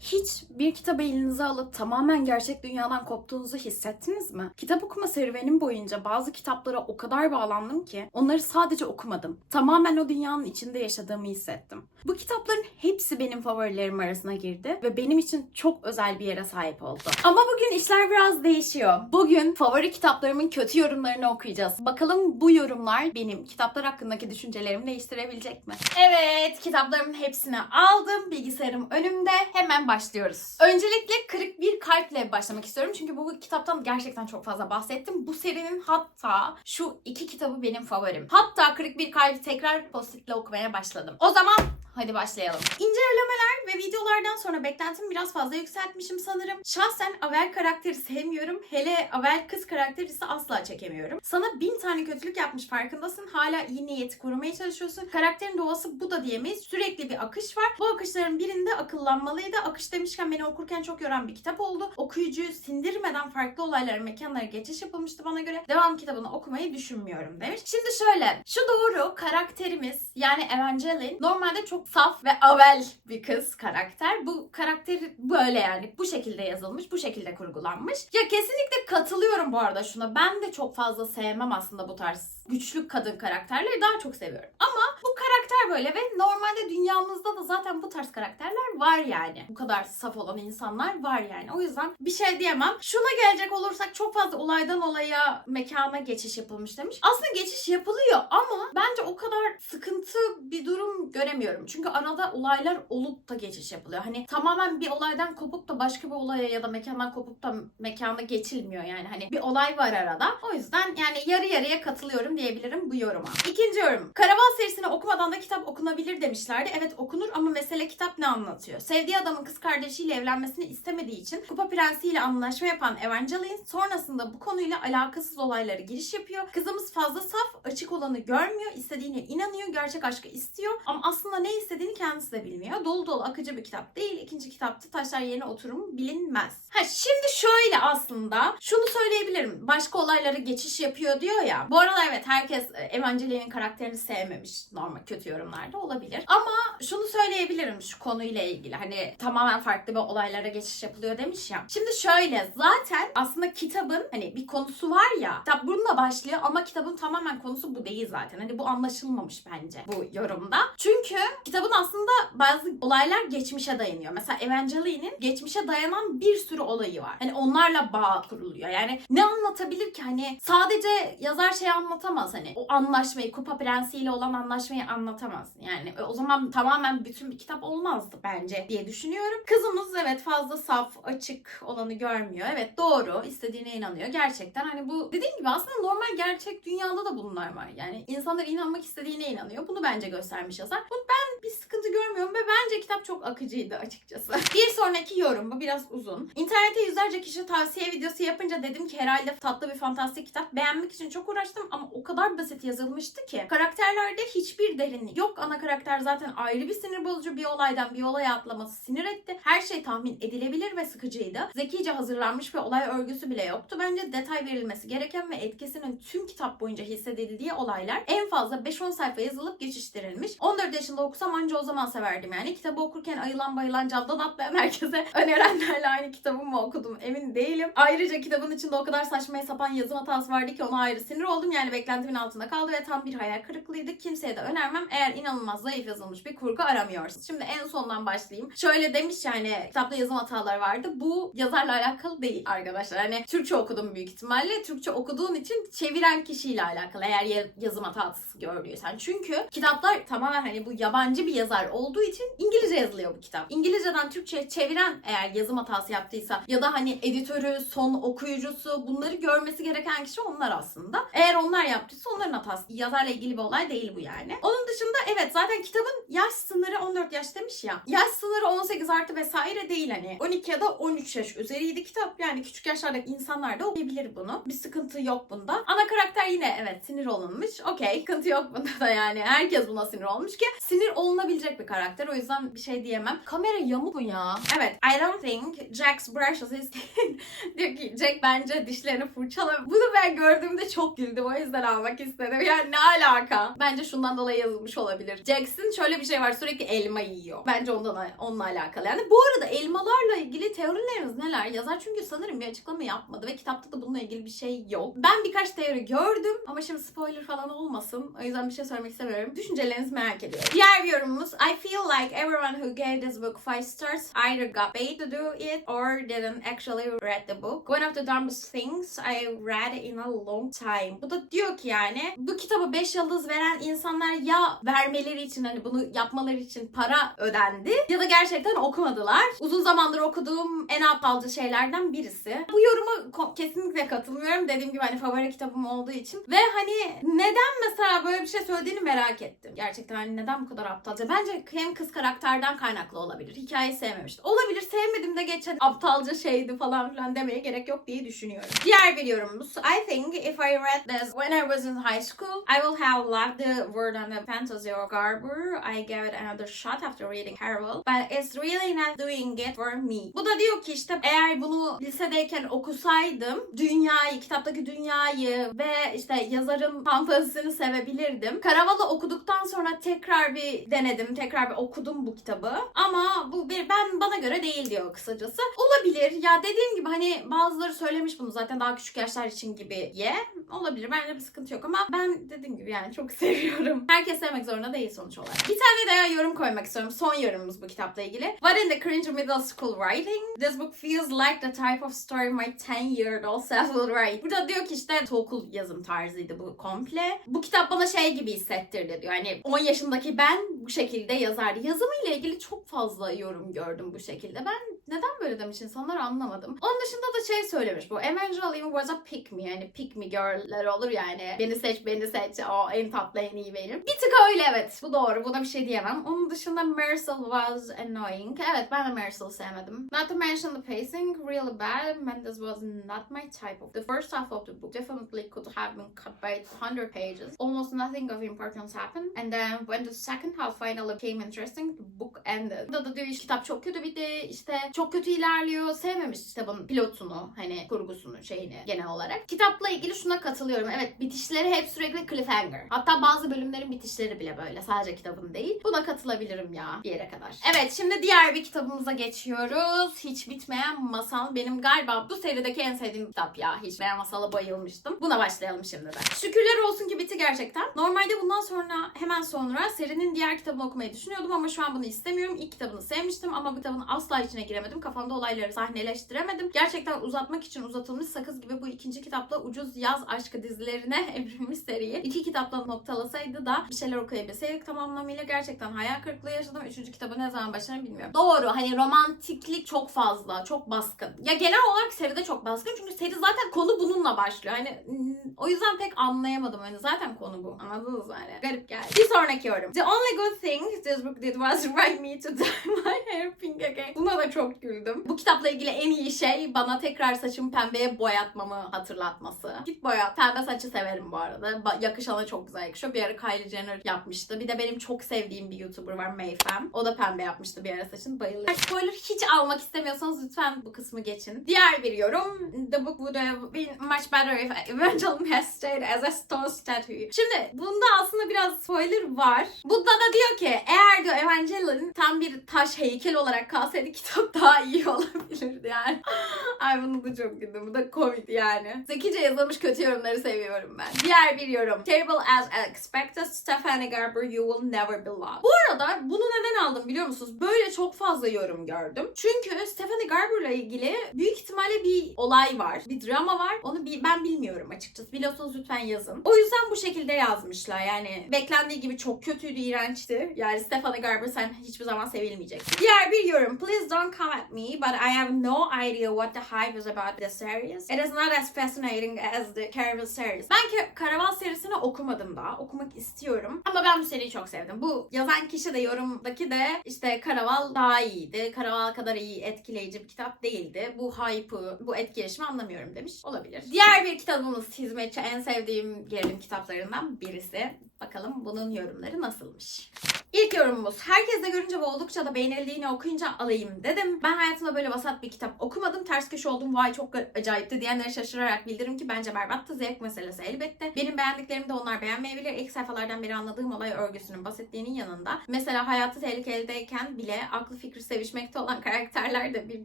Hiç bir kitabı elinize alıp tamamen gerçek dünyadan koptuğunuzu hissettiniz mi? Kitap okuma serüvenim boyunca bazı kitaplara o kadar bağlandım ki onları sadece okumadım. Tamamen o dünyanın içinde yaşadığımı hissettim. Bu kitapların hepsi benim favorilerim arasına girdi ve benim için çok özel bir yere sahip oldu. Ama bugün işler biraz değişiyor. Bugün favori kitaplarımın kötü yorumlarını okuyacağız. Bakalım bu yorumlar benim kitaplar hakkındaki düşüncelerimi değiştirebilecek mi? Evet, kitaplarımın hepsini aldım. Bilgisayarım önümde. Hemen başlıyoruz. Öncelikle Kırık Bir Kalple başlamak istiyorum. Çünkü bu kitaptan gerçekten çok fazla bahsettim. Bu serinin hatta şu iki kitabı benim favorim. Hatta Kırık Bir Kalbi tekrar postitle okumaya başladım. O zaman hadi başlayalım. İncelemeler ve videolardan sonra beklentimi biraz fazla yükseltmişim sanırım. Şahsen Avel karakteri sevmiyorum. Hele Avel kız karakteri ise asla çekemiyorum. Sana bin tane kötülük yapmış farkındasın. Hala iyi niyeti korumaya çalışıyorsun. Karakterin doğası bu da diyemeyiz. Sürekli bir akış var. Bu akışların birinde akıllanmalıydı. Akış demişken beni okurken çok yoran bir kitap oldu. Okuyucuyu sindirmeden farklı olaylara, mekanlara geçiş yapılmıştı bana göre. Devam kitabını okumayı düşünmüyorum demiş. Şimdi şöyle. Şu doğru karakterimiz yani Evangeline normalde çok saf ve avel bir kız karakter. Bu karakteri böyle yani bu şekilde yazılmış, bu şekilde kurgulanmış. Ya kesinlikle katılıyorum bu arada şuna. Ben de çok fazla sevmem aslında bu tarz güçlü kadın karakterleri daha çok seviyorum. Ama bu karakter böyle ve normalde dünyamızda da zaten bu tarz karakterler var yani. Bu kadar saf olan insanlar var yani. O yüzden bir şey diyemem. Şuna gelecek olursak çok fazla olaydan olaya mekana geçiş yapılmış demiş. Aslında geçiş yapılıyor ama bence o kadar sıkıntı bir durum göremiyorum. Çünkü arada olaylar olup da geçiş yapılıyor. Hani tamamen bir olaydan kopup da başka bir olaya ya da mekandan kopup da mekana geçilmiyor yani. Hani bir olay var arada. O yüzden yani yarı yarıya katılıyorum diyebilirim bu yoruma. İkinci yorum. Karavan serisini okumadan da kitap okunabilir demişlerdi. Evet okunur ama mesele kitap ne anlatıyor? Sevdiği adamın kız kardeşiyle evlenmesini istemediği için Kupa Prensi ile anlaşma yapan Evangeline sonrasında bu konuyla alakasız olaylara giriş yapıyor. Kızımız fazla saf, açık olanı görmüyor, istediğine inanıyor, gerçek aşkı istiyor ama aslında ne istediğini kendisi de bilmiyor. Dolu dolu akıcı bir kitap değil. İkinci kitapta taşlar yerine oturum bilinmez. Ha şimdi şöyle aslında şunu söyleyebilirim. Başka olaylara geçiş yapıyor diyor ya. Bu arada evet herkes e, Evangeline'in karakterini sevmemiş. Normal kötü yorumlarda olabilir. Ama şunu söyleyebilirim şu konuyla ilgili. Hani tamamen farklı bir olaylara geçiş yapılıyor demiş ya. Şimdi şöyle zaten aslında kitabın hani bir konusu var ya. Kitap bununla başlıyor ama kitabın tamamen konusu bu değil zaten. Hani bu anlaşılmamış bence bu yorumda. Çünkü kitabın aslında bazı olaylar geçmişe dayanıyor. Mesela Evangeline'in geçmişe dayanan bir sürü olayı var. Hani onlarla bağ kuruluyor. Yani ne anlatabilir ki? Hani sadece yazar şey anlatamaz hani. O anlaşmayı, Kupa Prensi ile olan anlaşmayı anlatamaz. Yani o zaman tamamen bütün bir kitap olmazdı bence diye düşünüyorum. Kızımız evet fazla saf, açık olanı görmüyor. Evet doğru. istediğine inanıyor. Gerçekten hani bu dediğim gibi aslında normal gerçek dünyada da bunlar var. Yani insanlar inanmak istediğine inanıyor. Bunu bence göstermiş yazar. Bu ben bir sıkıntı görmüyorum ve bence kitap çok akıcıydı açıkçası. Bir sonraki yorum bu biraz uzun. İnternette yüzlerce kişi tavsiye videosu yapınca dedim ki herhalde tatlı bir fantastik kitap. Beğenmek için çok uğraştım ama o kadar basit yazılmıştı ki. Karakterlerde hiçbir derinlik yok. Ana karakter zaten ayrı bir sinir bozucu bir olaydan bir olaya atlaması sinir etti. Her şey tahmin edilebilir ve sıkıcıydı. Zekice hazırlanmış ve olay örgüsü bile yoktu. Bence detay verilmesi gereken ve etkisinin tüm kitap boyunca hissedildiği olaylar en fazla 5-10 sayfa yazılıp geçiştirilmiş. 14 yaşında okusam anca o zaman severdim yani. Kitabı okurken ayılan bayılan caddan atlayan herkese önerenlerle aynı kitabı mı okudum emin değilim. Ayrıca kitabın içinde o kadar saçma sapan yazım hatası vardı ki ona ayrı sinir oldum. Yani beklentimin altında kaldı ve tam bir hayal kırıklığıydı. Kimseye de önermem eğer inanılmaz zayıf yazılmış bir kurgu aramıyorsunuz. Şimdi en sondan başlayayım. Şöyle demiş yani kitapta yazım hataları vardı. Bu yazarla alakalı değil arkadaşlar. Hani Türkçe okudum büyük ihtimalle. Türkçe okuduğun için çeviren kişiyle alakalı eğer ya- yazım hatası gördüysen. Çünkü kitaplar tamamen hani bu yabancı bir yazar olduğu için İngilizce yazılıyor bu kitap. İngilizceden Türkçe'ye çeviren eğer yazım hatası yaptıysa ya da hani editörü, son okuyucusu bunları görmesi gereken kişi onlar aslında. Eğer onlar yaptıysa onların hatası. Yazarla ilgili bir olay değil bu yani. Onun dışında evet zaten kitabın yaş sınırı 14 yaş demiş ya. Yaş sınırı 18 artı vesaire değil hani. 12 ya da 13 yaş üzeriydi kitap. Yani küçük yaşlardaki insanlar da okuyabilir bunu. Bir sıkıntı yok bunda. Ana karakter yine evet sinir olunmuş. Okey sıkıntı yok bunda da yani. Herkes buna sinir olmuş ki sinir olunabilecek bir karakter. O yüzden bir şey diyemem. Kamera yamuk mu ya? Evet. I don't think Jack's brushes his Diyor ki Jack bence dişlerini fırçala. Bunu ben gördüğümde çok güldüm. O yüzden almak istedim. Yani ne alaka? Bence şundan dolayı yazılmış olabilir. Jackson şöyle bir şey var. Sürekli elma yiyor. Bence ondan onunla alakalı. Yani bu arada elmalar ilgili teorileriniz neler? Yazar çünkü sanırım bir açıklama yapmadı ve kitapta da bununla ilgili bir şey yok. Ben birkaç teori gördüm ama şimdi spoiler falan olmasın. O yüzden bir şey söylemek istemiyorum. Düşüncelerinizi merak ediyorum. Diğer bir yorumumuz I feel like everyone who gave this book 5 stars either got paid to do it or didn't actually read the book. One of the dumbest things I read in a long time. Bu da diyor ki yani bu kitaba 5 yıldız veren insanlar ya vermeleri için hani bunu yapmaları için para ödendi ya da gerçekten okumadılar. Uzun zamandır okuduğum en aptalca şeylerden birisi. Bu yoruma kesinlikle katılmıyorum. Dediğim gibi hani favori kitabım olduğu için. Ve hani neden mesela böyle bir şey söylediğini merak ettim. Gerçekten hani neden bu kadar aptalca? Bence hem kız karakterden kaynaklı olabilir. Hikayeyi sevmemişti. Olabilir sevmedim de geçen aptalca şeydi falan filan demeye gerek yok diye düşünüyorum. Diğer bir yorumumuz. I think if I read this when I was in high school, I will have loved the word on the fantasy of Garber. I gave it another shot after reading Harwell. But it's really not doing it for me. Bu da diyor ki işte eğer bunu lisedeyken okusaydım dünyayı, kitaptaki dünyayı ve işte yazarın fantazisini sevebilirdim. Karaval'ı okuduktan sonra tekrar bir denedim, tekrar bir okudum bu kitabı. Ama bu bir ben bana göre değil diyor kısacası. Olabilir. Ya dediğim gibi hani bazıları söylemiş bunu zaten daha küçük yaşlar için gibi ye. Olabilir. Bence bir sıkıntı yok ama ben dediğim gibi yani çok seviyorum. Herkes sevmek zorunda değil sonuç olarak. Bir tane daha yorum koymak istiyorum. Son yorumumuz bu kitapla ilgili. What in the cringe middle school writing? This book feels like the type of story my 10-year-old self will write. Burada diyor ki işte okul yazım tarzıydı bu komple. Bu kitap bana şey gibi hissettirdi diyor. Hani 10 yaşındaki ben bu şekilde yazardı. Yazımıyla ilgili çok fazla yorum gördüm bu şekilde. Ben neden böyle demiş insanlar anlamadım. Onun dışında da şey söylemiş bu. Evangeline was a pick me. Yani pick me girl'ler olur yani. Beni seç beni seç. O en tatlı en iyi benim. Bir tık öyle evet. Bu doğru. Buna bir şey diyemem. Onun dışında Marcel was annoying. Evet ben de Marcel'ı sevmedim. Not to mention the pacing really bad. Mendes was not my type of. The first half of the book definitely could have been cut by 100 pages. Almost nothing of importance happened. And then when the second half finally became interesting, the book ended. Burada da diyor kitap çok kötü bitti. İşte çok kötü ilerliyor. Sevmemiş bunun pilotunu, hani kurgusunu, şeyini genel olarak. Kitapla ilgili şuna katılıyorum. Evet bitişleri hep sürekli cliffhanger. Hatta bazı bölümlerin bitişleri bile böyle. Sadece kitabın değil. Buna katılabilirim ya bir yere kadar. Evet şimdi diğer bir kitabımıza geçiyoruz. Hiç bitmeyen masal. Benim galiba bu serideki en sevdiğim kitap ya. Hiç bitmeyen masala bayılmıştım. Buna başlayalım şimdi de. Şükürler olsun ki bitti gerçekten. Normalde bundan sonra hemen sonra serinin diğer kitabını okumayı düşünüyordum ama şu an bunu istemiyorum. İlk kitabını sevmiştim ama bu kitabın asla içine giremedim. Kafamda olayları sahneleştiremedim. Gerçekten uzatmak için uzatılmış sakız gibi bu ikinci kitapla ucuz yaz aşkı dizilerine evrilmiş seriyi. İki kitapla noktalasaydı da bir şeyler okuyabilseydik tam anlamıyla gerçekten hayal kırıklığı yaşadım. Üçüncü kitabı ne zaman başlarım bilmiyorum. Doğru hani romantiklik çok fazla, çok baskın. Ya genel olarak seride çok baskın çünkü seri zaten konu bununla başlıyor. Hani hmm, o yüzden pek anlayamadım. Hani zaten konu bu. Anladınız mı? Hani garip geldi. Bir sonraki yorum. The only good thing this book did was write me to dye my hair pink again. Buna da çok güldüm. Bu kitapla ilgili en iyi şey bana tekrar saçımı pembeye boyatmamı hatırlatması. Git boyat. Pembe saçı severim bu arada. Ba- yakışana çok güzel yakışıyor. Bir ara Kylie Jenner yapmıştı. Bir de benim çok sevdiğim bir YouTuber var Mayfem. O da pembe yapmıştı bir ara saçını. Bayılıyorum. Spoiler hiç almak istemiyorsanız lütfen bu kısmı geçin. Diğer bir yorum. The book would have been much better if Evangeline had stayed as a stone statue. Şimdi bunda aslında biraz spoiler var. Bunda da diyor ki eğer diyor Evangeline tam bir taş heykel olarak kalsaydı kitap daha iyi olabilirdi yani. Ay bunu da çok güldüm. Bu da komik yani. Zekice yazılmış kötü yorumları seviyorum ben. Diğer bir yorum. Terrible as expected Stephanie Garber you will never be loved. Bu arada bunu neden aldım biliyor musunuz? Böyle çok fazla yorum gördüm. Çünkü Stephanie Garber'la ilgili büyük ihtimalle bir olay var. Bir drama var. Onu bi- ben bilmiyorum açıkçası. Biliyorsanız lütfen yazın. O yüzden bu şekilde yazmışlar. Yani beklendiği gibi çok kötüydü, iğrençti. Yani Stephanie Garber sen hiçbir zaman sevilmeyeceksin. Diğer bir yorum. Please don't come at me but I have no idea what the hype is about the series. It is not as fascinating as the Caraval series. Ben Ka- Karaval serisini okumadım daha. Okumak istiyorum. Ama ben bu seriyi çok sevdim. Bu yazan kişi de yorumdaki de işte Karaval daha iyiydi. Karaval kadar iyi etkileyici bir kitap değildi. Bu hype'ı, bu etkileşimi anlamıyorum demiş. Olabilir. Diğer bir kitabımız Hizmetçi en sevdiğim gerilim kitaplarından birisi. Bakalım bunun yorumları nasılmış. İlk yorumumuz. Herkes de görünce ve oldukça da beğenildiğini okuyunca alayım dedim. ben hayatımda böyle vasat bir kitap okumadım. Ters köşe oldum. Vay çok acayipti diyenlere şaşırarak bildiririm ki bence berbattı. Zevk meselesi elbette. Benim beğendiklerimi de onlar beğenmeyebilir. İlk sayfalardan beri anladığım olay örgüsünün basitliğinin yanında. Mesela hayatı tehlikedeyken bile aklı fikri sevişmekte olan karakterler de bir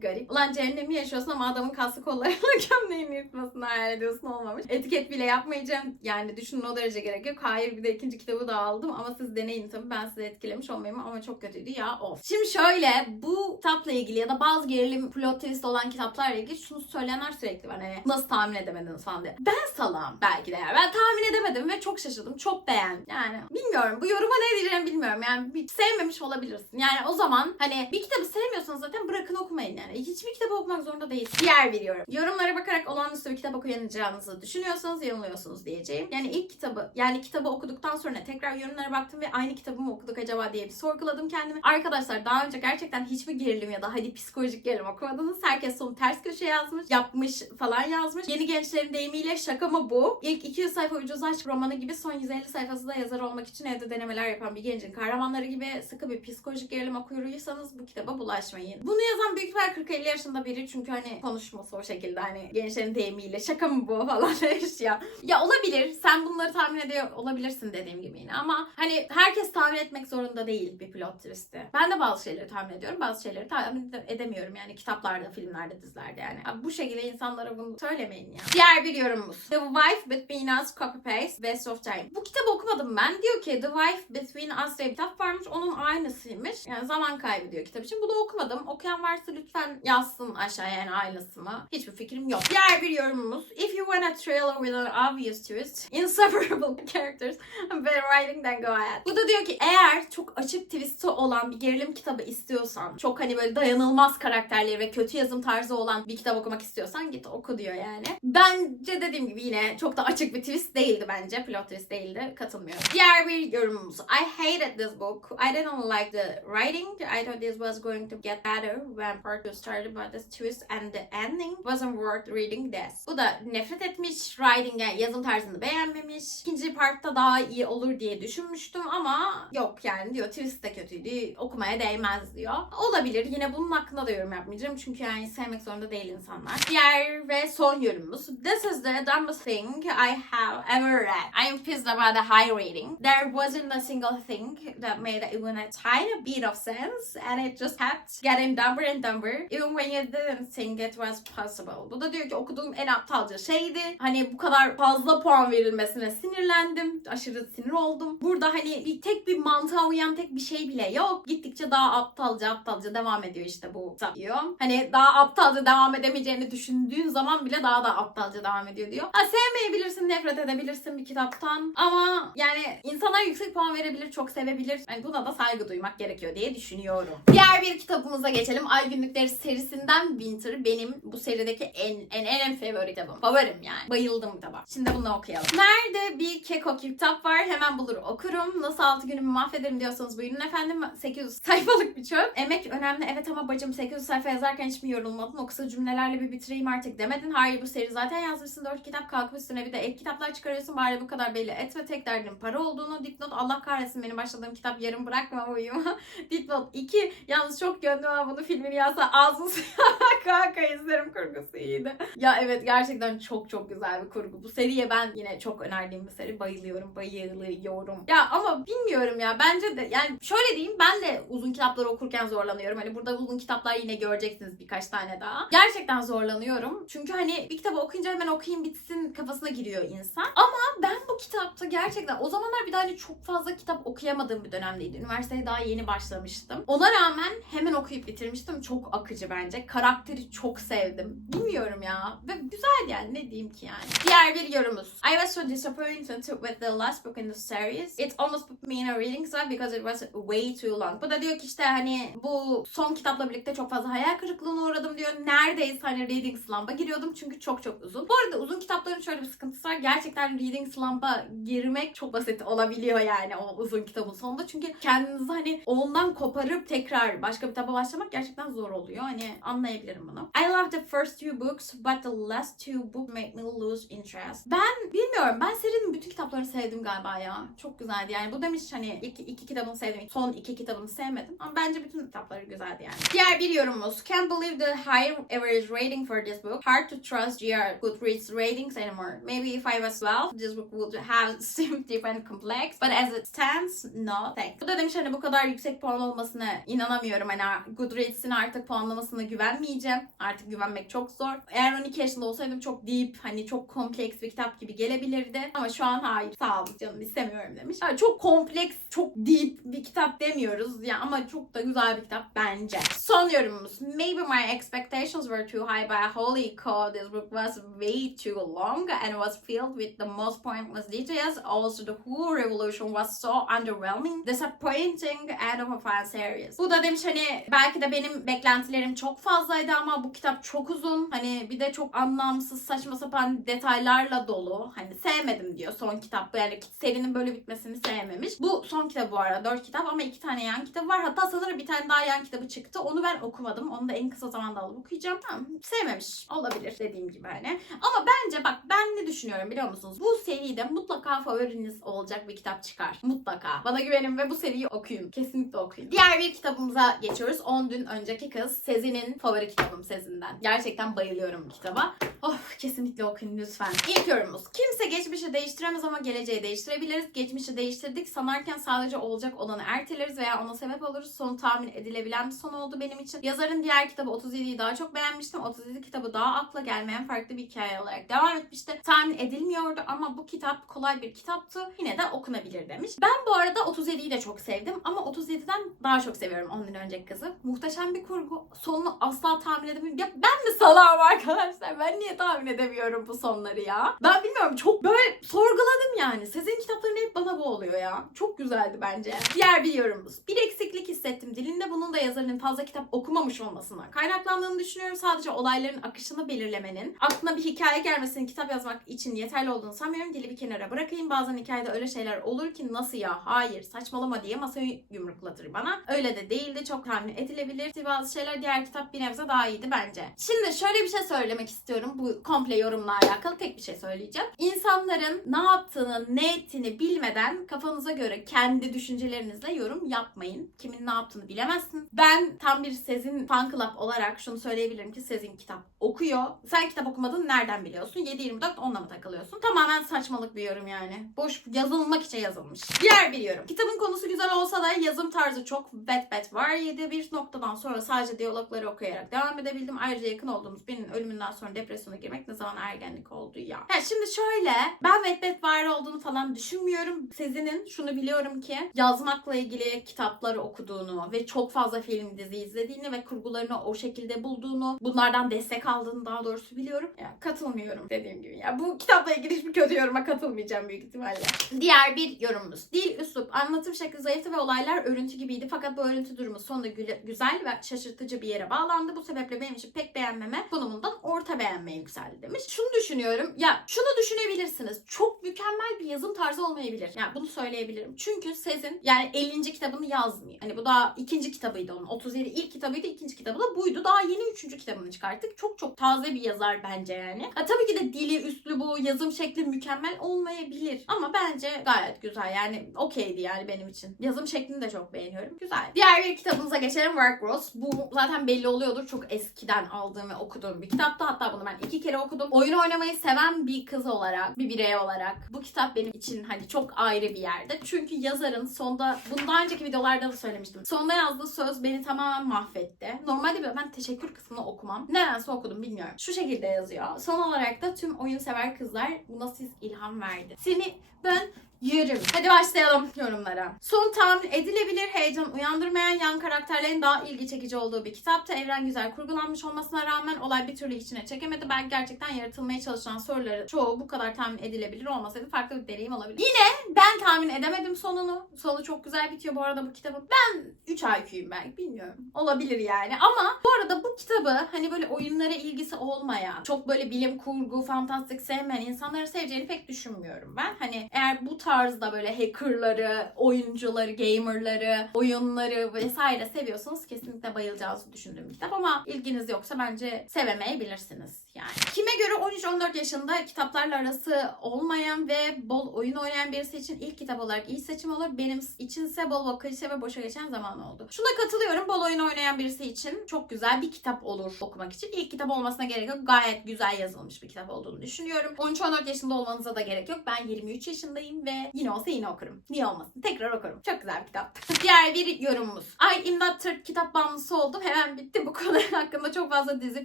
garip. Ulan cehennemi yaşıyorsun ama adamın kaslı kollarıyla gömleğini yırtmasını hayal ediyorsun olmamış. Etiket bile yapmayacağım. Yani düşünün o derece gerek yok. Hayır bir de ikinci kitabı da aldım ama siz deneyin tabii. Ben sizi etkilemiş olmayayım ama çok kötüydü ya of. Şimdi şöyle bu kitapla ilgili ya da bazı gerilim plot twist olan kitaplarla ilgili şunu söyleyenler sürekli var. Hani nasıl tahmin edemediniz falan diye. Ben salam belki de ya. Ben tahmin edemedim ve çok şaşırdım. Çok beğendim. Yani bilmiyorum. Bu yoruma ne diyeceğimi bilmiyorum. Yani sevmemiş olabilirsin. Yani o zaman hani bir kitabı sevmiyorsanız zaten bırakın okumayın yani. Hiçbir kitabı okumak zorunda değil. Diğer bir yorum. Yorumlara bakarak olağanüstü bir kitap okuyamayacağınızı düşünüyorsanız yanılıyorsunuz diyeceğim. Yani ilk kitabı yani kitabı okuduktan sonra tekrar yorumlara baktım ve aynı kitabı mı okuduk acaba diye bir sorguladım kendimi. Arkadaşlar daha önce gerçekten hiçbir gerilim ya da hadi psikolojik gerilim okumadınız. Herkes sonu ters köşe yazmış, yapmış falan yazmış. Yeni gençlerin deyimiyle şaka mı bu? İlk 200 sayfa ucuz aşk romanı gibi son 150 sayfası da yazar olmak için evde denemeler yapan bir gencin kahramanları gibi sıkı bir psikolojik gerilim okuyuyorsanız bu kitaba bulaşmayın. Bunu yazan büyük ihtimal 40-50 yaşında biri çünkü hani konuşması o şekilde hani gençlerin deyimiyle şaka mı bu falan demiş ya. Ya olabilir. Sen bunları tahmin ediyor olabilirsin dediğim gibi yine ama hani herkes tahmin etmek zorunda değil bir plot twist'i. Ben de bazı şeyleri tahmin ediyorum. Bazı şeyleri tahmin ede- edemiyorum. Yani kitaplarda, filmlerde, dizilerde yani. Abi bu şekilde insanlara bunu söylemeyin ya. Diğer bir yorumumuz. The Wife Between Us Copy Paste Best of Time. Bu kitabı okumadım ben. Diyor ki The Wife Between Us diye bir kitap varmış. Onun aynısıymış. Yani zaman kaybı diyor kitap için. Bunu okumadım. Okuyan varsa lütfen yazsın aşağıya yani aynısı mı? Hiçbir fikrim yok. Diğer bir yorumumuz. If you want a thriller with an obvious twist, insufferable characters, better writing then go ahead. Bu da diyor ki eğer çok açık twist'i olan bir gerilim kitabı istiyorsan, çok hani böyle dayanılmaz karakterleri ve kötü yazım tarzı olan bir kitap okumak istiyorsan git oku diyor yani. Bence dediğim gibi yine çok da açık bir twist değildi bence. Plot twist değildi. Katılmıyorum. Diğer bir yorumumuz. I hated this book. I didn't like the writing. I thought this was going to get better when part 2 started but the twist and the ending wasn't worth reading this. Bu da nefret etmiş. Writing yani yazım tarzını beğenmemiş. İkinci partta daha iyi olur diye düşünmüştüm ama yok yani diyor twist de kötüydü. Okumaya değmez diyor. Olabilir. Yine bunun hakkında da yorum yapmayacağım. Çünkü yani sevmek zorunda değil insanlar. Diğer ve son yorumumuz. This is the dumbest thing I have ever read. I am pissed about the high rating. There wasn't a single thing that made even a tiny bit of sense and it just kept getting dumber and dumber even when you didn't think it was possible. Bu da diyor ki okuduğum en aptalca şeydi. Hani bu kadar fazla puan verilmesine sinirlendim. Aşırı sinir oldum. Burada hani bir, tek bir mantığa uyan tek bir şey bile yok. Gittikçe daha aptalca aptalca devam ediyor işte bu diyor. Hani daha aptalca devam edemeyeceğini düşündüğün zaman bile daha da aptalca devam ediyor diyor. Ha, sevmeyebilirsin, nefret edebilirsin bir kitaptan ama yani insanlar yüksek puan verebilir, çok sevebilir. Hani buna da saygı duymak gerekiyor diye düşünüyorum. Diğer bir kitabımıza geçelim. Ay Günlükleri serisinden Winter benim bu serideki en en en, en favori kitabım. Favorim yani. Bayıldım kitaba. Şimdi bunu okuyalım. Nerede bir keko kitap var hemen bulur okurum. Nasıl 6 günümü mahvederim diyorsanız buyurun efendim. 800 sayfalık bir çöp. Emek önemli evet ama bacım 800 sayfa yazarken hiç mi yorulmadın? O kısa cümlelerle bir bitireyim artık demedin. Hayır bu seri zaten yazmışsın 4 kitap kalkıp üstüne bir de ek kitaplar çıkarıyorsun. Bari bu kadar belli etme. Tek derdin para olduğunu. Dipnot Allah kahretsin benim başladığım kitap yarım bırakma uyuma. Dipnot 2. Yalnız çok gönlüm ama bunu filmini yazsa ağzını Kanka izlerim kurgusu iyiydi. Ya evet gerçekten çok çok güzel bir kurgu. Bu seriye ben yine çok önerdiğim bir seri. Bayılıyorum, bayılıyorum. Ya ama bilmiyorum ya. Bence de yani şöyle diyeyim ben de uzun kitapları okurken zorlanıyorum. Hani burada uzun kitaplar yine göreceksiniz birkaç tane daha. Gerçekten zorlanıyorum. Çünkü hani bir kitabı okuyunca hemen okuyayım bitsin kafasına giriyor insan. Ama ben bu kitapta gerçekten o zamanlar bir de hani çok fazla kitap okuyamadığım bir dönemdeydi. Üniversiteye daha yeni başlamıştım. Ona rağmen hemen okuyup bitirmiştim. Çok akıcı bence. Karakteri çok sevdim. Bilmiyorum ya. Ve güzel yani ne diyeyim ki yani. Diğer bir yorumumuz. I was so disappointed with the last book in the series. It almost put me in a reading slump because it was way too long. Bu da diyor ki işte hani bu son kitapla birlikte çok fazla hayal kırıklığına uğradım diyor. Neredeyse hani reading slump'a giriyordum çünkü çok çok uzun. Bu arada uzun kitapların şöyle bir sıkıntısı var. Gerçekten reading slump'a girmek çok basit olabiliyor yani o uzun kitabın sonunda. Çünkü kendinizi hani ondan koparıp tekrar başka bir kitaba başlamak gerçekten zor oluyor. Hani anlayabilirim bunu. I love the first two books but the last two books make me lose interest. Ben bilmiyorum. Ben serinin bütün kitaplarını sevdim galiba ya. Çok güzeldi yani. Bu demiş hani iki, iki kitabını sevdim. Son iki kitabını sevmedim. Ama bence bütün kitapları güzeldi yani. Diğer bir yorumumuz. Can't believe the high average rating for this book. Hard to trust GR Goodreads ratings anymore. Maybe if I was 12, this book would have seemed different complex. But as it stands, no thanks. Bu da demiş hani bu kadar yüksek puan olmasına inanamıyorum. Hani Goodreads'in artık puanlamasına güvenmeyeceğim. Artık güvenmek çok zor. Eğer 12 yaşında olsaydım çok deep, hani çok kompleks bir kitap gibi gelebilirdi. Ama şu an hayır. Sağ olun canım istemiyorum demiş. Yani çok kompleks, çok deep bir kitap demiyoruz. Ya ama çok da güzel bir kitap bence. Son yorumumuz. Maybe my expectations were too high but holy cow this book was way too long and was filled with the most pointless details. Also the whole revolution was so underwhelming, disappointing and of a fan series. Bu da demiş hani belki de benim beklentilerim çok fazlaydı ama bu kitap çok uzun. Hani bir de çok anlamsız saçma sapan detaylarla dolu. Hani sevmedim diyor son kitap. Yani serinin böyle bitmesini sevmemiş. Bu son kitap bu arada. Dört kitap ama iki tane yan kitabı var. Hatta sanırım bir tane daha yan kitabı çıktı. Onu ben okumadım. Onu da en kısa zamanda alıp okuyacağım. Tamam. Sevmemiş. Olabilir dediğim gibi hani. Ama bence bak ben ne düşünüyorum biliyor musunuz? Bu seride mutlaka favoriniz olacak bir kitap çıkar. Mutlaka. Bana güvenin ve bu seriyi okuyun. Kesinlikle okuyun. Diğer bir kitabımıza geçiyoruz. 10 gün önceki kız. Sezin'in favori kitabım Sezin'den. Gerçekten bayılıyorum bu kitaba. Of kesinlikle okuyun lütfen. İlk yorumumuz. Kimse geçmişi değiştiremez ama geleceği değiştirebiliriz. Geçmişi değiştirdik sanarken sadece olacak olanı erteleriz veya ona sebep oluruz. Sonu tahmin edilebilen bir son oldu benim için. Yazarın diğer kitabı 37'yi daha çok beğenmiştim. 37 kitabı daha akla gelmeyen farklı bir hikaye olarak devam etmişti. Tahmin edilmiyordu ama bu kitap kolay bir kitaptı. Yine de okunabilir demiş. Ben bu arada 37'yi de çok sevdim ama 37'den daha çok seviyorum 10 gün önceki kızı. Muhteşem bir kurgu. Sonunu asla tahmin edemiyorum. Ya ben mi salağım arkadaşlar? Ben niye tahmin edemiyorum bu sonları ya? Ben bilmiyorum çok böyle sorguladım yani. Sizin kitapların hep bana bu oluyor ya. Çok güzeldi bence. Diğer bir yorumumuz. Bir eksiklik hissettim. Dilinde bunun da yazarının fazla kitap okumamış olmasından kaynaklandığını düşünüyorum. Sadece olayların akışını belirlemenin, aklına bir hikaye gelmesinin kitap yazmak için yeterli olduğunu sanmıyorum. Dili bir kenara bırakayım. Bazen hikayede öyle şeyler olur ki nasıl ya hayır saçmalama diye masayı yumruklatır bana. Öyle de değildi. Çok tahmin edilebilir. Bazı şeyler diğer kitap bir nebze daha iyiydi bence. Şimdi şöyle bir şey söylemek istiyorum. Bu komple yorumla alakalı tek bir şey söyleyeceğim. İnsanların ne yaptığını, ne ettiğini bilmeden kafanıza göre kendi düşüncelerinizle yorum yapmayın. Kimin ne yaptığını bilemezsin. Ben tam bir Sezin fan club olarak şunu söyleyebilirim ki Sezin kitap okuyor. Sen kitap okumadın nereden biliyorsun? 7-24 onunla mı takılıyorsun? Tamamen saçmalık bir yorum yani. Boş yazılmak için yazılmış. Diğer bir yorum. Kitabın konusu güzel olsa da yazım tarzı çok bet bet var. 7 bir noktadan sonra sadece diyalogları okuyarak devam edebildim. Ayrıca yakın olduğumuz birinin ölümünden sonra depresyona girmek ne zaman ergenlik oldu ya. Ha, şimdi şöyle ben Wattpad var olduğunu falan düşünmüyorum. Sezin'in şunu biliyorum ki yazmakla ilgili kitapları okuduğunu ve çok fazla film dizi izlediğini ve kurgularını o şekilde bulduğunu bunlardan destek aldığını daha doğrusu biliyorum. Ya, katılmıyorum dediğim gibi. Ya bu kitapla ilgili hiçbir kötü yoruma katılmayacağım büyük ihtimalle. Diğer bir yorumumuz. Dil, üslup, anlatım şekli zayıftı ve olaylar örüntü gibiydi. Fakat bu örüntü durumu sonunda güle- güzel ve şaşırtıcı bir yere bağlandı. Bu sebeple benim için pek beğenmeme konumundan orta beğenmeye yükseldi demiş. Şunu düşünüyorum. Ya şunu düşünebilirsiniz. Çok mükemmel bir yazım tarzı olmayabilir. Yani bunu söyleyebilirim. Çünkü Sezin yani 50. kitabını yazmıyor. Hani bu daha ikinci kitabıydı onun. 37 ilk kitabıydı. ikinci kitabı da buydu. Daha yeni üçüncü kitabını çıkarttık. Çok çok taze bir yazar bence yani. Ha, tabii ki de dili, üslubu, yazım şekli mükemmel olmayabilir. Ama bence gayet güzel. Yani okeydi yani benim için. Yazım şeklini de çok beğeniyorum. Güzel. Diğer bir kitabımıza geçelim. Work Bros. Bu zaten belli oluyordur. Çok eskiden aldığım ve okuduğum bir kitaptı. Hatta bunu ben iki kere okudum. Oyun oynamayı seven bir kız olarak, bir birey olarak bu kitap benim için hani çok ayrı bir yerde. Çünkü yazarın sonda, bunu daha önceki videolarda da söylemiştim. Sonda yazdığı söz beni tamamen mahvetti. Normalde ben teşekkür kısmını okumam. Nedense okudum bilmiyorum. Şu şekilde yazıyor. Son olarak da tüm oyun sever kızlar buna siz ilham verdi. Seni ben Yerim. Hadi başlayalım yorumlara. Son tahmin edilebilir, heyecan uyandırmayan yan karakterlerin daha ilgi çekici olduğu bir kitaptı. Evren güzel kurgulanmış olmasına rağmen olay bir türlü içine çekemedi. Belki gerçekten yaratılmaya çalışılan soruları çoğu bu kadar tahmin edilebilir olmasaydı farklı bir deneyim olabilir. Yine ben tahmin edemedim sonunu. Sonu çok güzel bitiyor bu arada bu kitabın. Ben 3 IQ'yum belki bilmiyorum. Olabilir yani ama bu arada bu kitabı hani böyle oyunlara ilgisi olmayan, çok böyle bilim kurgu, fantastik sevmeyen insanları seveceğini pek düşünmüyorum ben. Hani eğer bu tarzda böyle hackerları, oyuncuları, gamerları, oyunları vesaire seviyorsanız kesinlikle bayılacağınızı düşündüğüm bir kitap ama ilginiz yoksa bence sevemeyebilirsiniz yani. Kime göre 13-14 yaşında kitaplarla arası olmayan ve bol oyun oynayan birisi için ilk kitap olarak iyi seçim olur. Benim içinse bol bol klişe ve boşa geçen zaman oldu. Şuna katılıyorum. Bol oyun oynayan birisi için çok güzel bir kitap olur okumak için. İlk kitap olmasına gerek yok. Gayet güzel yazılmış bir kitap olduğunu düşünüyorum. 13-14 yaşında olmanıza da gerek yok. Ben 23 yaşındayım ve yine olsa yine okurum. Niye olmasın? Tekrar okurum. Çok güzel bir kitap. Diğer bir yorumumuz. Ay imdat tırt kitap bağımlısı oldum. Hemen bitti bu konu hakkında. Çok fazla dizi,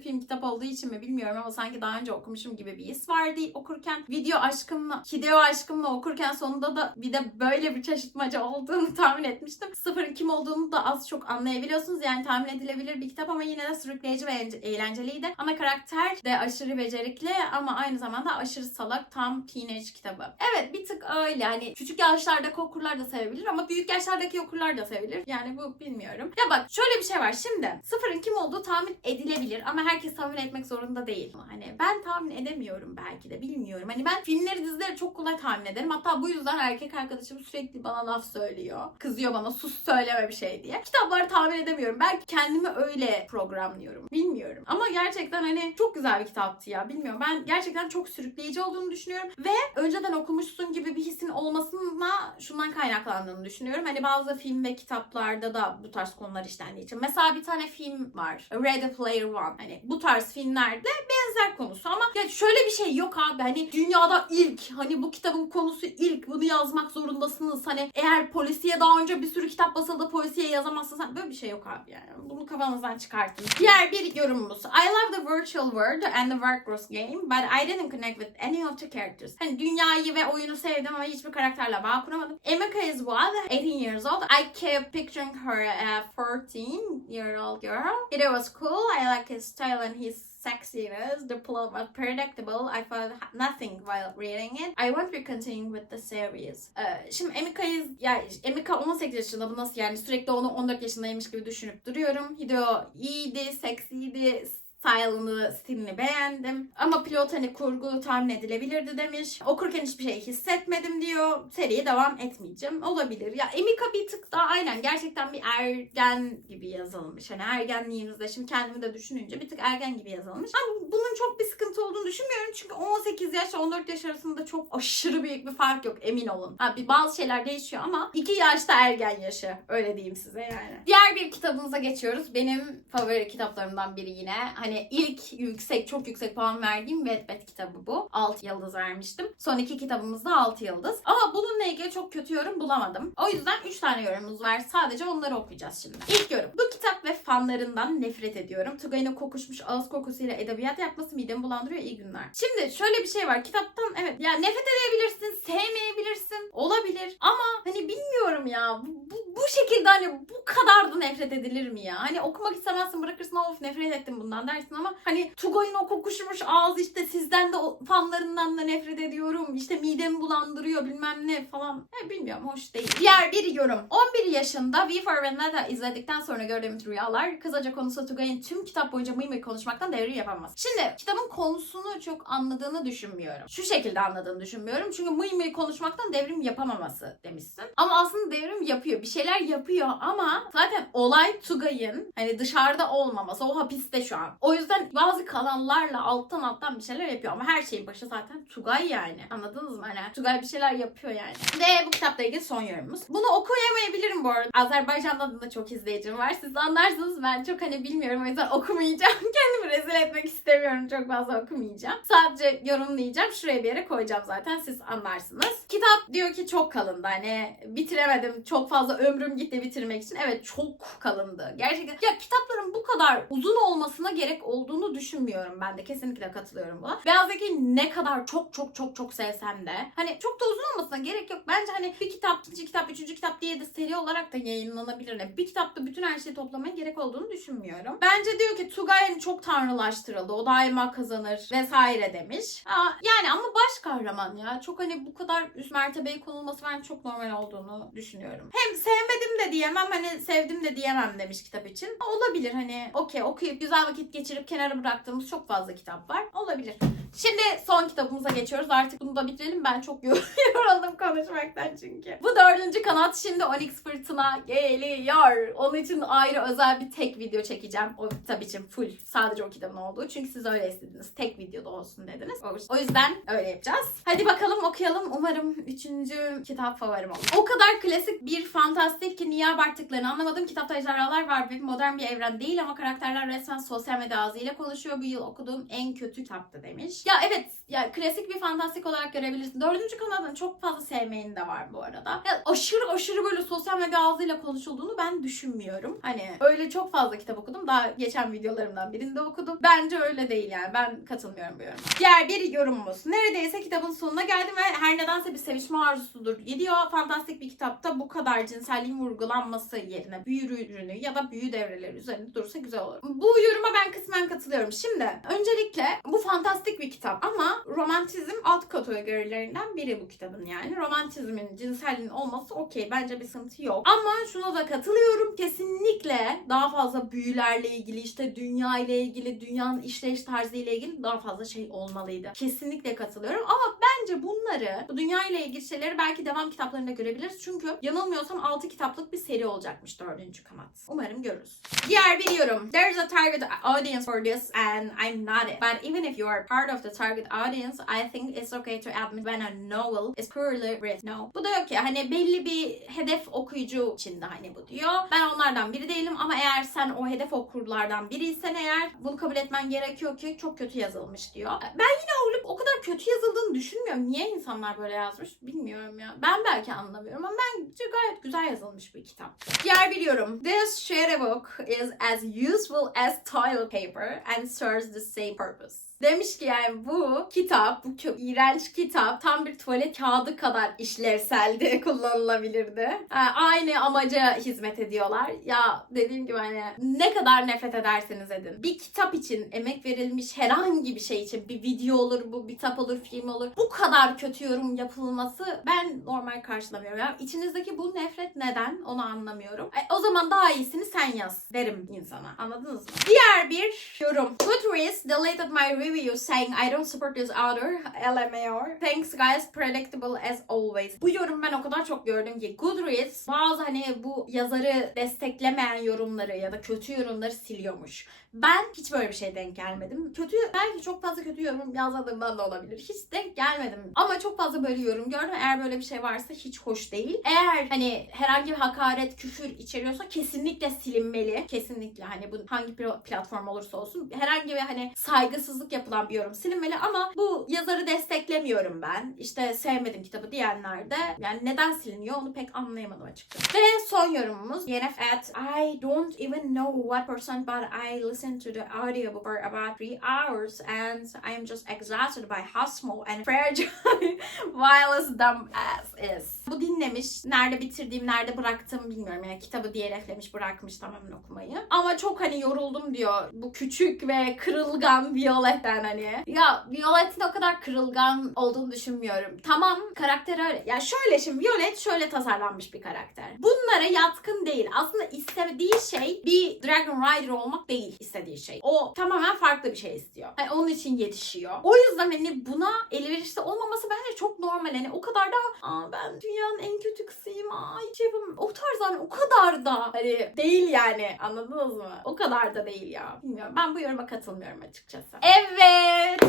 film, kitap olduğu için mi bilmiyorum ama sanki daha önce okumuşum gibi bir his vardı okurken. Video aşkımla, Hideo aşkımla okurken sonunda da bir de böyle bir şaşırtmaca olduğunu tahmin etmiştim. Sıfırın kim olduğunu da az çok anlayabiliyorsunuz. Yani tahmin edilebilir bir kitap ama yine de sürükleyici ve eğlence- eğlenceliydi. Ana karakter de aşırı becerikli ama aynı zamanda aşırı salak tam teenage kitabı. Evet bir tık öyle. Hani küçük yaşlardaki okurlar da sevebilir ama büyük yaşlardaki okurlar da sevebilir. Yani bu bilmiyorum. Ya bak şöyle bir şey var şimdi. Sıfırın kim olduğu tahmin edilebilir ama herkes tahmin etmek zorunda değil. Hani ben tahmin edemiyorum belki de bilmiyorum. Hani ben filmleri dizileri çok kolay tahmin ederim. Hatta bu yüzden erkek arkadaşım sürekli bana laf söylüyor. Kızıyor bana sus söyleme bir şey diye. Kitapları tahmin edemiyorum. Belki kendimi öyle programlıyorum. Bilmiyorum. Ama gerçekten hani çok güzel bir kitaptı ya. Bilmiyorum. Ben gerçekten çok sürükleyici olduğunu düşünüyorum. Ve önceden okumuşsun gibi bir hissin olmasına şundan kaynaklandığını düşünüyorum. Hani bazı film ve kitaplarda da bu tarz konular işlendiği için. Mesela bir tane film var. Ready Player One. Hani bu tarz filmlerde benzer konusu ama ya şöyle bir şey yok abi. Hani dünyada ilk hani bu kitabın konusu ilk bunu yazmak zorundasınız. Hani eğer polisiye daha önce bir sürü kitap basıldı polisiye yazamazsın. Böyle bir şey yok abi yani. Bunu kafanızdan çıkartın. Diğer bir yorumumuz. I love the virtual world and the Warcross game but I didn't connect with any of the characters. Hani dünyayı ve oyunu sevdim ama hiçbir karakterle bağ kuramadım. Emeka is what? 18 years old. I kept picturing her a 14 year old girl. It was cool. I like his style and his sexiness. Was predictable. I felt nothing while reading it. I won't be continuing with the series. Ee, şimdi Emika'yı ya Emika 18 yaşında bu nasıl yani sürekli onu 14 yaşındaymış gibi düşünüp duruyorum. Hideo iyiydi, seksiydi, style'ını, stilini beğendim. Ama pilot hani kurgu tahmin edilebilirdi demiş. Okurken hiçbir şey hissetmedim diyor. Seriye devam etmeyeceğim. Olabilir. Ya Emika bir tık daha aynen gerçekten bir ergen gibi yazılmış. Hani ergenliğimizde şimdi kendimi de düşününce bir tık ergen gibi yazılmış. Ama bunun çok bir sıkıntı olduğunu düşünmüyorum. Çünkü 18 yaş 14 yaş arasında çok aşırı büyük bir fark yok emin olun. Ha, bir bazı şeyler değişiyor ama 2 yaşta ergen yaşı. Öyle diyeyim size yani. Diğer bir kitabımıza geçiyoruz. Benim favori kitaplarımdan biri yine. Hani ilk yüksek, çok yüksek puan verdiğim Wattpad kitabı bu. 6 yıldız vermiştim. Son iki kitabımız da 6 yıldız. Ama bununla ilgili çok kötü yorum bulamadım. O yüzden 3 tane yorumumuz var. Sadece onları okuyacağız şimdi. İlk yorum. Bu kitap ve fanlarından nefret ediyorum. Tugay'ın kokuşmuş ağız kokusuyla edebiyat yapması midemi bulandırıyor. İyi günler. Şimdi şöyle bir şey var. Kitaptan evet ya nefret edebilirsin, sevmeyebilirsin. Olabilir. Ama hani bilmiyorum ya. Bu, bu, bu şekilde hani bu kadar da nefret edilir mi ya? Hani okumak istemezsin bırakırsın of nefret ettim bundan dersin ama hani Tugay'ın o kokuşmuş ağzı işte sizden de o fanlarından da nefret ediyorum. İşte midemi bulandırıyor bilmem ne falan. E, bilmiyorum hoş değil. Diğer bir yorum. 11 yaşında We for Vendetta izledikten sonra gördüğüm rüyalar kısaca konusu Tugay'ın tüm kitap boyunca mıy mıy konuşmaktan devrim yapamaz. Şimdi kitabın konusunu çok anladığını düşünmüyorum. Şu şekilde anladığını düşünmüyorum. Çünkü mıy mıy konuşmaktan devrim yapamaması demişsin. Ama aslında devrim yapıyor. Bir şeyler yapıyor ama zaten olay Tugay'ın hani dışarıda olmaması. O hapiste şu an. O yüzden bazı kanallarla alttan alttan bir şeyler yapıyor. Ama her şeyin başı zaten Tugay yani. Anladınız mı? Hani Tugay bir şeyler yapıyor yani. Ve bu kitapla ilgili son yorumumuz. Bunu okuyamayabilirim bu arada. Azerbaycan'da da çok izleyicim var. Siz anlarsınız ben çok hani bilmiyorum. O yüzden okumayacağım. Kendimi rezil etmek istemiyorum. Çok fazla okumayacağım. Sadece yorumlayacağım. Şuraya bir yere koyacağım zaten. Siz anlarsınız. Kitap diyor ki çok kalındı. Hani bitiremedim. Çok fazla ömrüm gitti bitirmek için. Evet çok kalındı. Gerçekten. Ya kitapların bu kadar uzun olmasına gerek olduğunu düşünmüyorum ben de. Kesinlikle katılıyorum buna. Beyaz Yaka'yı ne kadar çok çok çok çok sevsem de hani çok da uzun olmasına gerek yok. Bence hani bir kitap, ikinci kitap, üçüncü kitap diye de seri olarak da yayınlanabilir. Yani bir kitapta bütün her şeyi toplamaya gerek olduğunu düşünmüyorum. Bence diyor ki Tugay hani çok tanrılaştırıldı. O daima kazanır vesaire demiş. Aa, yani ama baş kahraman ya. Çok hani bu kadar üst mertebeye konulması bence çok normal olduğunu düşünüyorum. Hem sevmedim de diyemem hani sevdim de diyemem demiş kitap için. Olabilir hani okey okuyup güzel vakit geçirip kenara bıraktığımız çok fazla kitap var. Olabilir. Şimdi son kitabımıza geçiyoruz. Artık bunu da bitirelim. Ben çok yor- yoruldum konuşmaktan çünkü. Bu dördüncü kanat şimdi Onyx Fırtına geliyor. Onun için ayrı özel bir tek video çekeceğim. O kitap için full. Sadece o kitabı videonun olduğu. Çünkü siz öyle istediniz. Tek videoda olsun dediniz. O yüzden öyle yapacağız. Hadi bakalım okuyalım. Umarım üçüncü kitap favorim olur. O kadar klasik bir fantastik ki niye abarttıklarını anlamadım. Kitapta ejderhalar var ve modern bir evren değil ama karakterler resmen sosyal medya ağzıyla konuşuyor. Bu yıl okuduğum en kötü kitaptı demiş. Ya evet ya klasik bir fantastik olarak görebilirsin. Dördüncü kanalın çok fazla sevmeyeni de var bu arada. Ya aşırı aşırı böyle sosyal medya ağzıyla konuşulduğunu ben düşünmüyorum. Hani öyle çok fazla kitap okudum. Daha geçen videolarımdan birinde okudum. Bence öyle değil yani. Ben katılmıyorum bu yoruma. Diğer bir yorumumuz. Neredeyse kitabın sonuna geldim ve her nedense bir sevişme arzusudur. Gidiyor fantastik bir kitapta bu kadar cinselliğin vurgulanması yerine büyü ürünü ya da büyü devreleri üzerinde dursa güzel olur. Bu yoruma ben kısmen katılıyorum. Şimdi öncelikle bu fantastik bir kitap ama romantizm alt kategorilerinden biri bu kitabın yani. Romantizmin, cinselliğin olması okey. Bence bir sıkıntı yok. Ama şuna da katılıyorum. Kesinlikle daha fazla büyülerle ilgili işte dünya ile ilgili, dünyanın işleyiş tarzı ile ilgili daha fazla şey olmalıydı. Kesinlikle katılıyorum ama bence bunları, bu dünya ile ilgili şeyleri belki devam kitaplarında görebiliriz. Çünkü yanılmıyorsam 6 kitaplık bir seri olacakmış 4. kanat. Umarım görürüz. Diğer bir yorum. There's a target audience for this and I'm not it. But even if you are part of the target audience, I think it's okay to admit when a novel is poorly written. No. Bu da yok ki hani belli bir hedef okuyucu için de hani bu diyor. Ben onlardan biri değilim ama eğer sen o hedef okurlardan biriysen eğer bunu kabul etmen gerekiyor ki çok kötü yazılmış diyor. Ben yine olup o kadar kötü yazıldığını düşünmüyorum. Niye insanlar böyle yazmış bilmiyorum ya. Ben belki anlamıyorum ama bence gayet güzel yazılmış bir kitap. Diğer bir yorum. This shitty book is as useful as toilet paper and serves the same purpose. Demiş ki yani bu kitap, bu iğrenç kitap tam bir tuvalet kağıdı kadar işlevseldi, kullanılabilirdi. Ha, aynı amaca hizmet ediyorlar. Ya dediğim gibi hani ne kadar nefret ederseniz edin. Bir kitap için emek verilmiş herhangi bir şey için bir video olur, bu bir kitap olur, film olur. Bu kadar kötü yorum yapılması ben normal karşılamıyorum. Ya içinizdeki bu nefret neden onu anlamıyorum. E, o zaman daha iyisini sen yaz derim insana. Anladınız mı? Diğer bir yorum. Goodreads deleted my review saying I don't support this author. LMAO. Thanks guys. Predictable as always. Bu yorum ben o kadar çok gördüm ki Goodreads bazı hani bu yazarı desteklemeyen yorumları ya da kötü yorumları siliyormuş. Ben hiç böyle bir şeye denk gelmedim. Kötü, belki çok fazla kötü yorum yazmadığımdan da olabilir. Hiç denk gelmedim. Ama çok fazla böyle yorum gördüm. Eğer böyle bir şey varsa hiç hoş değil. Eğer hani herhangi bir hakaret, küfür içeriyorsa kesinlikle silinmeli. Kesinlikle hani bu hangi pl- platform olursa olsun herhangi bir hani saygısızlık yapılan bir yorum silinmeli ama bu yazarı desteklemiyorum ben. İşte sevmedim kitabı diyenler de yani neden siliniyor onu pek anlayamadım açıkçası. Ve son yorumumuz YNF at I don't even know what percent but I listened to the audiobook for about three hours and I'm just exhausted by how small and fragile while as dumb as is. Bu dinlemiş. Nerede bitirdiğim, nerede bıraktığımı bilmiyorum. Yani kitabı DNF'lemiş, bırakmış tamamen okumayı. Ama çok hani yoruldum diyor. Bu küçük ve kırılgan Violet'ten hani. Ya Violet'in o kadar kırılgan olduğunu düşünmüyorum. Tamam karakter öyle. Ya şöyle şimdi Violet şöyle tasarlanmış bir karakter. Bunlara yatkın değil. Aslında istediği şey bir Dragon Rider olmak değil istediği şey. O tamamen farklı bir şey istiyor. Hani onun için yetişiyor. O yüzden hani buna elverişli olmaması bence çok normal. Hani o kadar da Aa, ben dünyanın en kötü kızıyım. Aa hiç yapamam. O tarz hani o kadar da hani değil yani. Anladınız mı? O kadar da değil ya. Bilmiyorum. Ben bu yoruma katılmıyorum açıkçası. Evet.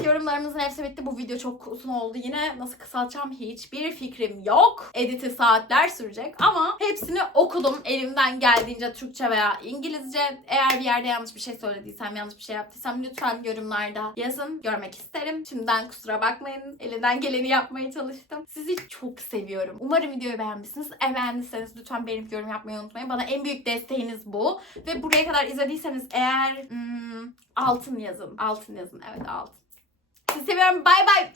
Yorumlarımızın hepsi bitti. Bu video çok uzun oldu. Yine nasıl kısaltacağım hiçbir fikrim yok. Editi saatler sürecek ama hepsini okudum. Elimden geldiğince Türkçe veya İngilizce. Eğer bir yerde yanlış bir şey söylediysem, yanlış bir şey yaptıysam lütfen yorumlarda yazın. Görmek isterim. Şimdiden kusura bakmayın. Elimden geleni yapmaya çalıştım. Sizi çok seviyorum. Umarım videoyu beğenmişsiniz. Eğer beğendiyseniz lütfen beğenip yorum yapmayı unutmayın. Bana en büyük desteğiniz bu. Ve buraya kadar izlediyseniz eğer hmm, altın yazın. Altın yazın. Evet altın. Sizi seviyorum. Bay bay.